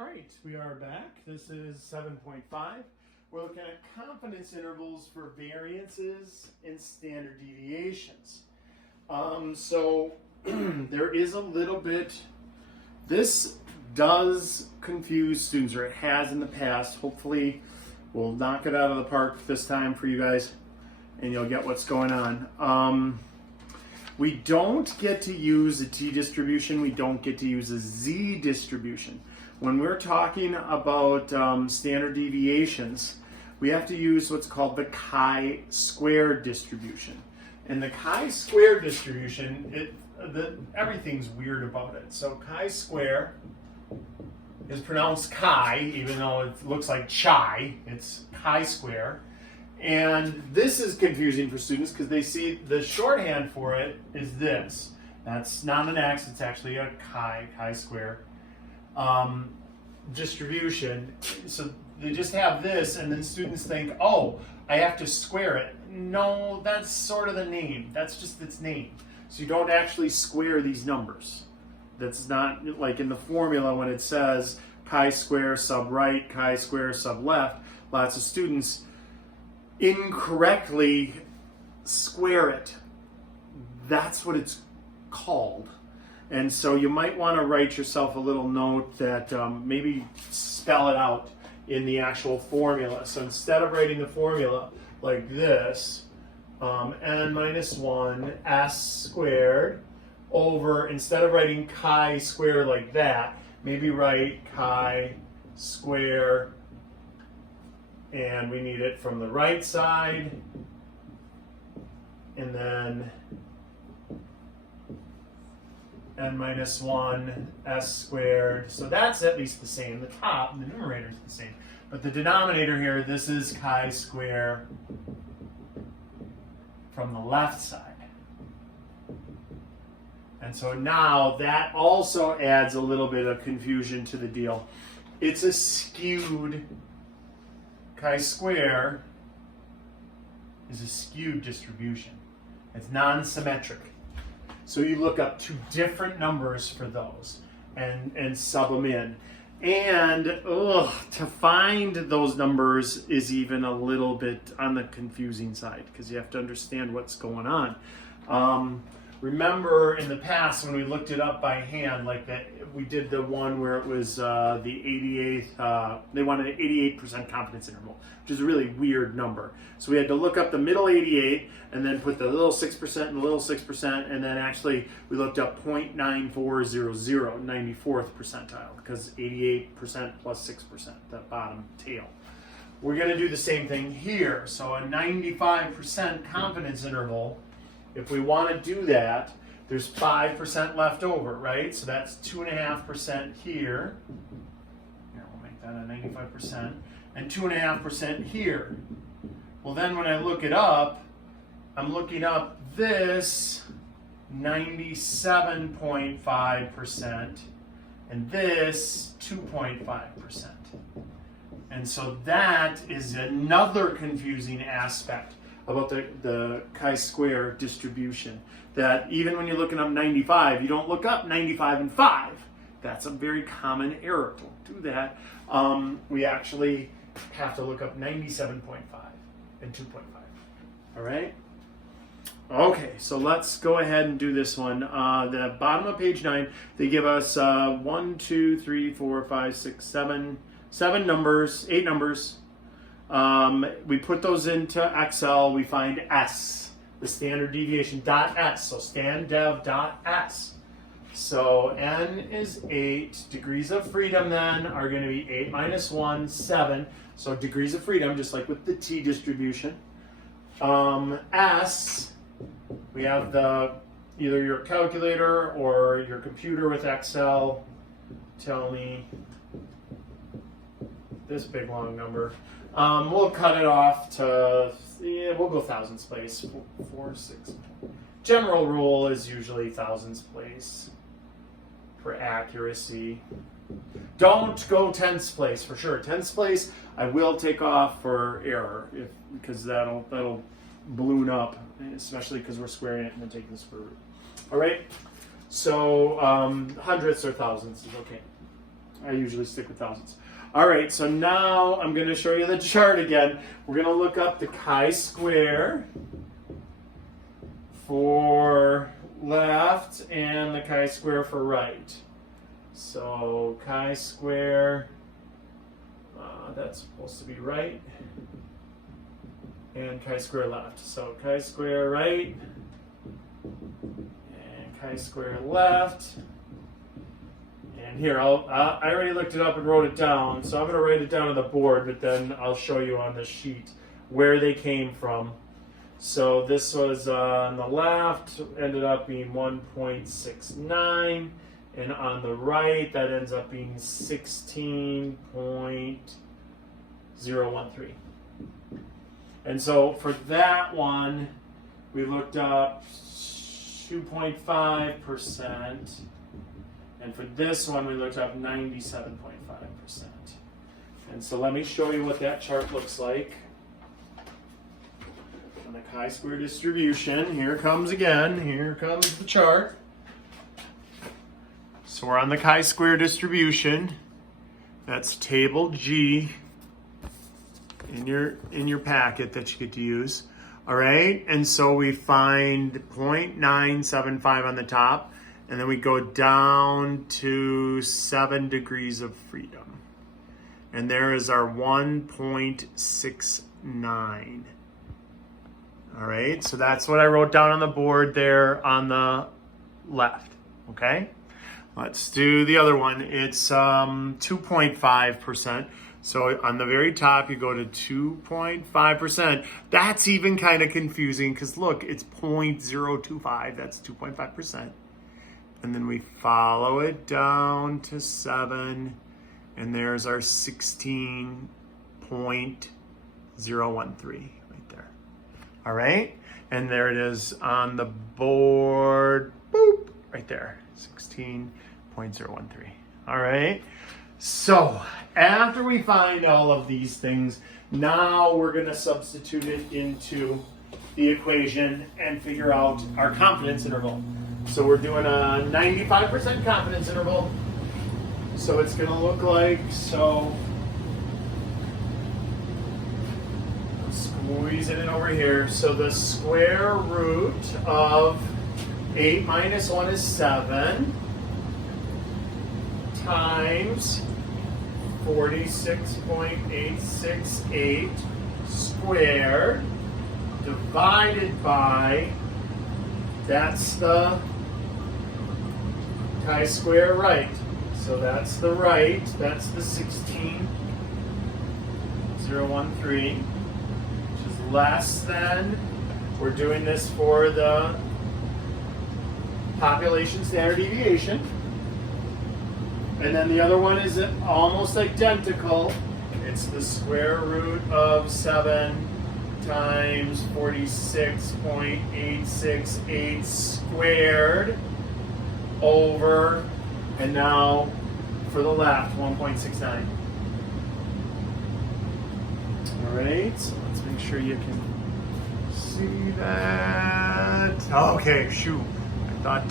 All right, we are back. This is 7.5. We're looking at confidence intervals for variances and standard deviations. So there is a little bit, this does confuse students, or it has in the past. Hopefully we'll knock it out of the park this time for you guys and you'll get what's going on. We don't get to use a t-distribution. We don't get to use a z-distribution. When we're talking about standard deviations, we have to use what's called the chi-square distribution. And the chi-square distribution, everything's weird about it. So chi-square is pronounced chi, even though it looks like chai. It's chi-square. And this is confusing for students because they see the shorthand for it is this. That's not an X, it's actually a chi-square distribution. So they just have this, and then students think, oh, I have to square it. No, that's sort of the name. That's just its name. So you don't actually square these numbers. That's not like in the formula when it says chi-square sub right, chi-square sub left. Lots of students incorrectly square it. That's what it's called. And so you might want to write yourself a little note that maybe spell it out in the actual formula. So instead of writing the formula like this, n minus 1 s squared over, instead of writing chi squared like that, maybe write chi square, and we need it from the right side, and then n minus 1 s squared. So that's at least the same. The top, the numerator is the same. But the denominator here, this is chi square from the left side. And so now that also adds a little bit of confusion to the deal. It's a skewed, chi-square is a skewed distribution. It's non-symmetric. So you look up two different numbers for those and sub them in. And to find those numbers is even a little bit on the confusing side because you have to understand what's going on. Remember in the past when we looked it up by hand, like that, we did the one where it was the 88th, they wanted an 88% confidence interval, which is a really weird number. So we had to look up the middle 88 and then put the little 6% and the little 6%, and then actually we looked up 0.9400, 94th percentile, because 88% plus 6%, that bottom tail. We're going to do the same thing here. So a 95% confidence interval, if we want to do that, there's 5% left over, right? So that's 2.5% here. Here, we'll make that a 95%. And 2.5% here. Well, then when I look it up, I'm looking up this 97.5% and this 2.5%. And so that is another confusing aspect about the chi-square distribution, that even when you're looking up 95, you don't look up 95 and 5. That's a very common error. Don't do that. We actually have to look up 97.5 and 2.5. All right? Okay, so let's go ahead and do this one. The bottom of page 9, they give us 1, 2, 3, 4, 5, 6, 7 numbers, 8 numbers. We put those into Excel, we find S, the standard deviation, .s, so standdev.s. So n is 8, degrees of freedom then are going to be 8 minus 1, 7. So degrees of freedom, just like with the t-distribution. S, we have either your calculator or your computer with Excel tell me this big long number. We'll cut it off to, we'll go thousandths place, 4, 6. General rule is usually thousandths place for accuracy. Don't go tenths place for sure. Tenths place I will take off for error because that'll balloon up, especially because we're squaring it and then taking the square root. All right, so hundredths or thousandths is okay. I usually stick with thousands. All right, so now I'm going to show you the chart again. We're going to look up the chi-square for left and the chi-square for right. So chi-square, that's supposed to be right, and chi-square left. So chi-square right and chi-square left. And here, I already looked it up and wrote it down, so I'm going to write it down on the board, but then I'll show you on the sheet where they came from. So this was on the left, ended up being 1.69, and on the right, that ends up being 16.013. And so for that one, we looked up 2.5%. And for this one, we looked up 97.5%. And so let me show you what that chart looks like. On the chi-square distribution, here comes again, here comes the chart. So we're on the chi-square distribution. That's table G in your packet that you get to use. All right, and so we find 0.975 on the top. And then we go down to 7 degrees of freedom. And there is our 1.69. All right, so that's what I wrote down on the board there on the left, okay? Let's do the other one. It's 2.5%. So on the very top, you go to 2.5%. That's even kind of confusing because look, it's 0.025. That's 2.5%. And then we follow it down to 7, and there's our 16.013 right there. All right, and there it is on the board, boop, right there, 16.013. All right, so after we find all of these things, now we're going to substitute it into the equation and figure out our confidence interval. So we're doing a 95% confidence interval. So it's going to look like, so squeeze it in over here. So the square root of 8 minus 1 is 7 times 46.868 squared divided by, that's the chi-square right. So that's the right, that's the 16.013, which is less than, we're doing this for the population standard deviation. And then the other one is almost identical. It's the square root of 7 times 46.868 squared over, and now for the left, 1.69. All right, so let's make sure you can see that. Okay, shoot. I thought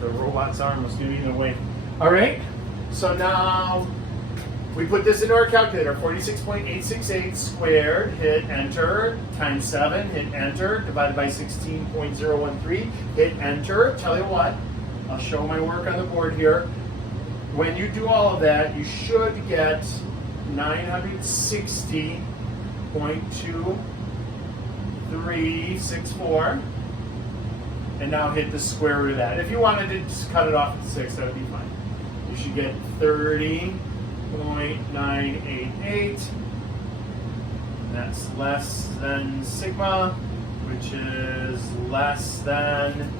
the robot's arm was getting away. All right, so now we put this into our calculator, 46.868 squared, hit enter, times 7, hit enter, divided by 16.013, hit enter. Tell you what, I'll show my work on the board here. When you do all of that, you should get 960.2364. And now hit the square root of that. If you wanted to just cut it off at 6, that would be fine. You should get 30.988. That's less than sigma, which is less than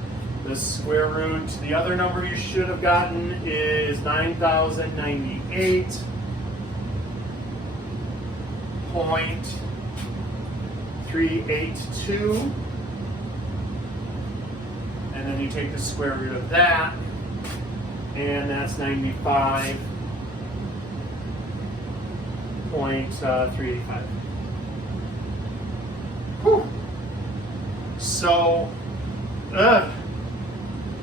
the square root. The other number you should have gotten is 9,098.382. And then you take the square root of that, and that's 95.385. Whew. So,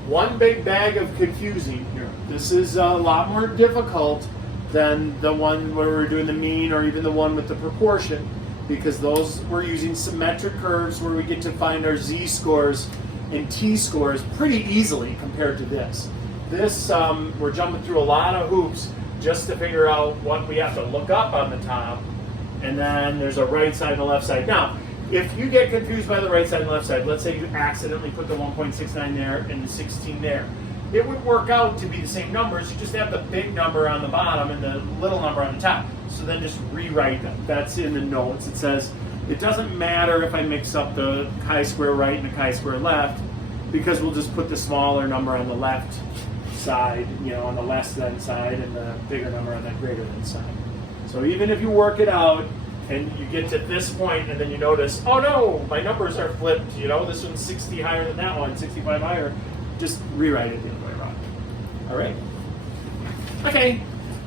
one big bag of confusing here. This is a lot more difficult than the one where we're doing the mean or even the one with the proportion, because those we're using symmetric curves where we get to find our z-scores and t-scores pretty easily compared to this. This, we're jumping through a lot of hoops just to figure out what we have to look up on the top, and then there's a right side and a left side. Now, if you get confused by the right side and left side, let's say you accidentally put the 1.69 there and the 16 there, it would work out to be the same numbers. You just have the big number on the bottom and the little number on the top. So then just rewrite them. That's in the notes. It says, it doesn't matter if I mix up the chi-square right and the chi-square left, because we'll just put the smaller number on the left side, you know, on the less than side, and the bigger number on the greater than side. So even if you work it out and you get to this point and then you notice, oh no, my numbers are flipped, you know, this one's 60 higher than that one, 65 higher, just rewrite it the other way around. All right? Okay,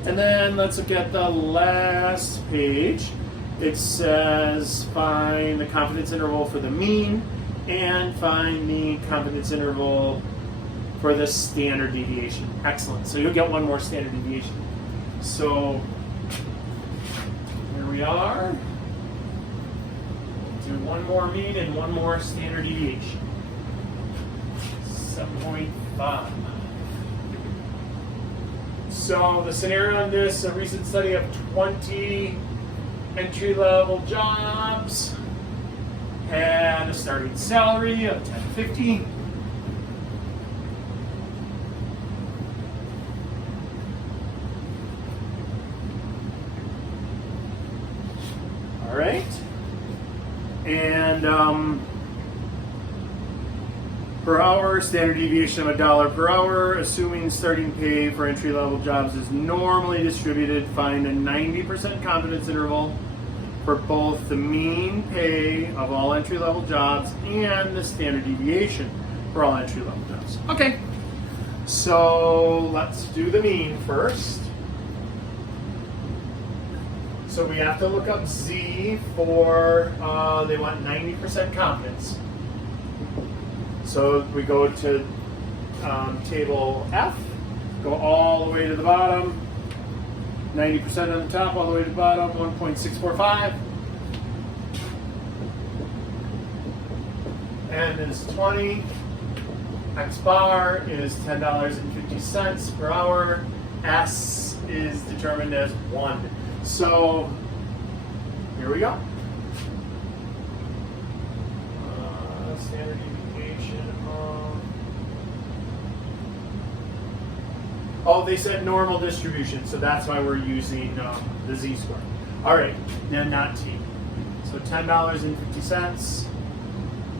and then let's look at the last page. It says find the confidence interval for the mean and find the confidence interval for the standard deviation. Excellent. So you'll get one more standard deviation. So here we are. Do one more mean and one more standard deviation. 7.5. So the scenario on this, a recent study of 20 entry-level jobs had a starting salary of $10.50. All right, and per hour, standard deviation of $1 per hour, assuming starting pay for entry-level jobs is normally distributed, find a 90% confidence interval for both the mean pay of all entry-level jobs and the standard deviation for all entry-level jobs. Okay, so let's do the mean first. So we have to look up Z for, they want 90% confidence. So we go to table F, go all the way to the bottom, 90% on the top, all the way to the bottom, 1.645. N is 20, X bar is $10.50 per hour, S is determined as 1. So here we go. Standard deviation of, oh, they said normal distribution, so that's why we're using the z-square. All right, then not t. So $10.50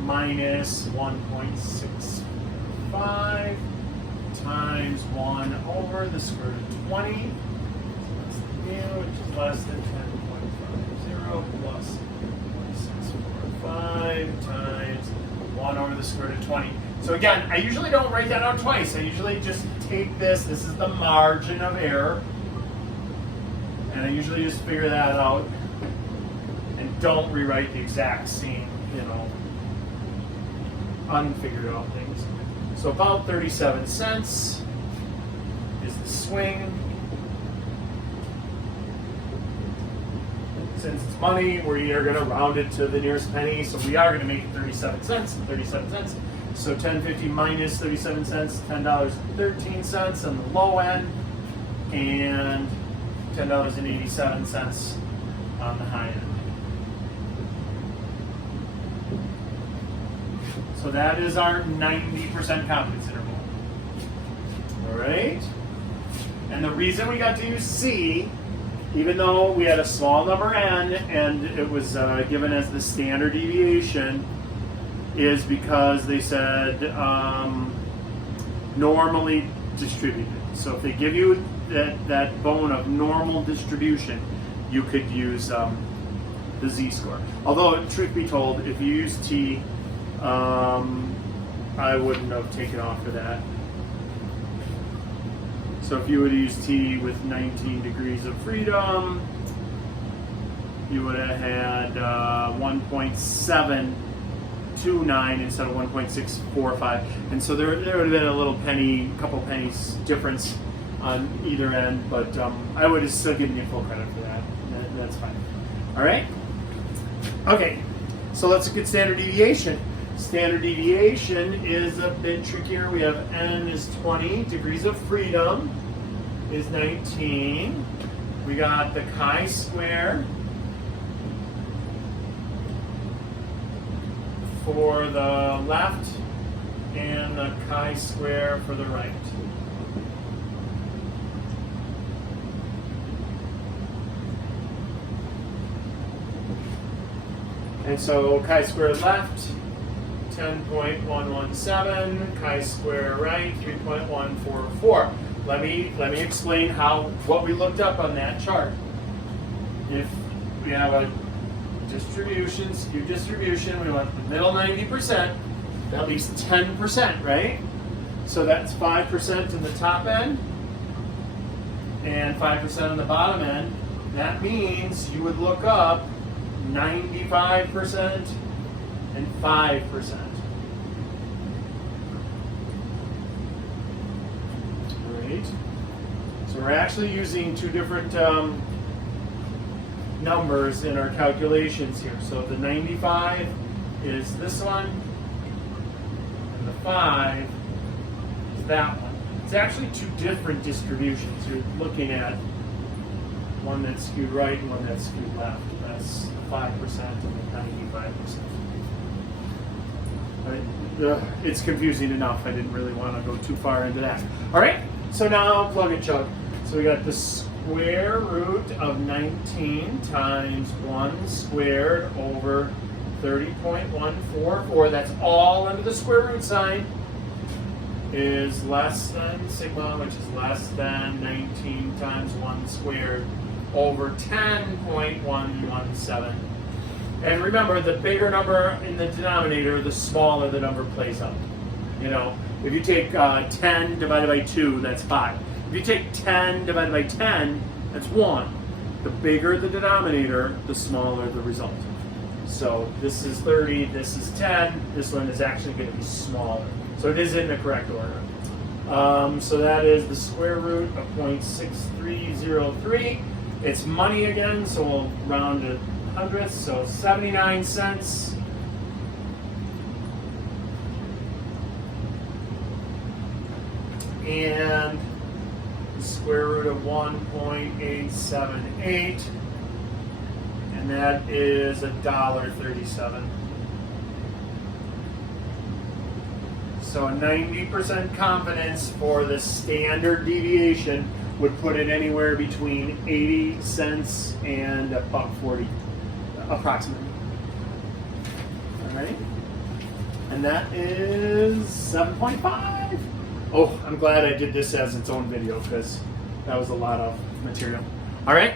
minus 1.65 times 1 over the square root of 20. So that's the mu, which is less than 10.50 plus 0.645 times 1 over the square root of 20. So again, I usually don't write that out twice. I usually just take this is the margin of error, and I usually just figure that out and don't rewrite the exact same, unfigured out things. So about 37 cents is the swing. Since it's money, we are going to round it to the nearest penny, so we are going to make it 37 cents and 37 cents. So $10.50 minus 37 cents, $10.13 on the low end, and $10.87 on the high end. So that is our 90% confidence interval. All right? And the reason we got to use C, even though we had a small number n and it was given as the standard deviation, is because they said normally distributed. So if they give you that bone of normal distribution, you could use the z-score. Although, truth be told, if you use t, I wouldn't have taken off for that. So if you would use t with 19 degrees of freedom, you would have had 1.729 instead of 1.645. And so there would have been a little couple pennies difference on either end, but I would have still given you full credit for that. That's fine. All right? Okay, so let's look at standard deviation. Standard deviation is a bit trickier. We have n is 20, degrees of freedom is 19. We got the chi-square for the left and the chi-square for the right. And so chi-square left, 10.117, chi-square right, 3.144. Let me explain what we looked up on that chart. If we have a distribution, skewed distribution, we want the middle 90%, at least 10%, right? So that's 5% in the top end and 5% on the bottom end. That means you would look up 95% and 5%. Great. So we're actually using two different numbers in our calculations here. So the 95 is this one, and the 5 is that one. It's actually two different distributions. You're looking at one that's skewed right and one that's skewed left. That's the 5% and the 95%. It's confusing enough. I didn't really want to go too far into that. All right, so now plug and chug. So we got the square root of 19 times 1 squared over 30.144. That's all under the square root sign. Is less than sigma, which is less than 19 times 1 squared over 10.117. And remember, the bigger number in the denominator, the smaller the number plays out. You know, if you take 10 divided by 2, that's 5. If you take 10 divided by 10, that's 1. The bigger the denominator, the smaller the result. So this is 30, this is 10, this one is actually going to be smaller. So it is in the correct order. So that is the square root of 0.6303. It's money again, so we'll round to hundredths, so 79 cents. And the square root of 1.878. And that is $1.37. So a 90% confidence for the standard deviation would put it anywhere between 80 cents and $1.40, approximately. All right. And that is 7.5. Oh, I'm glad I did this as its own video because that was a lot of material. All right.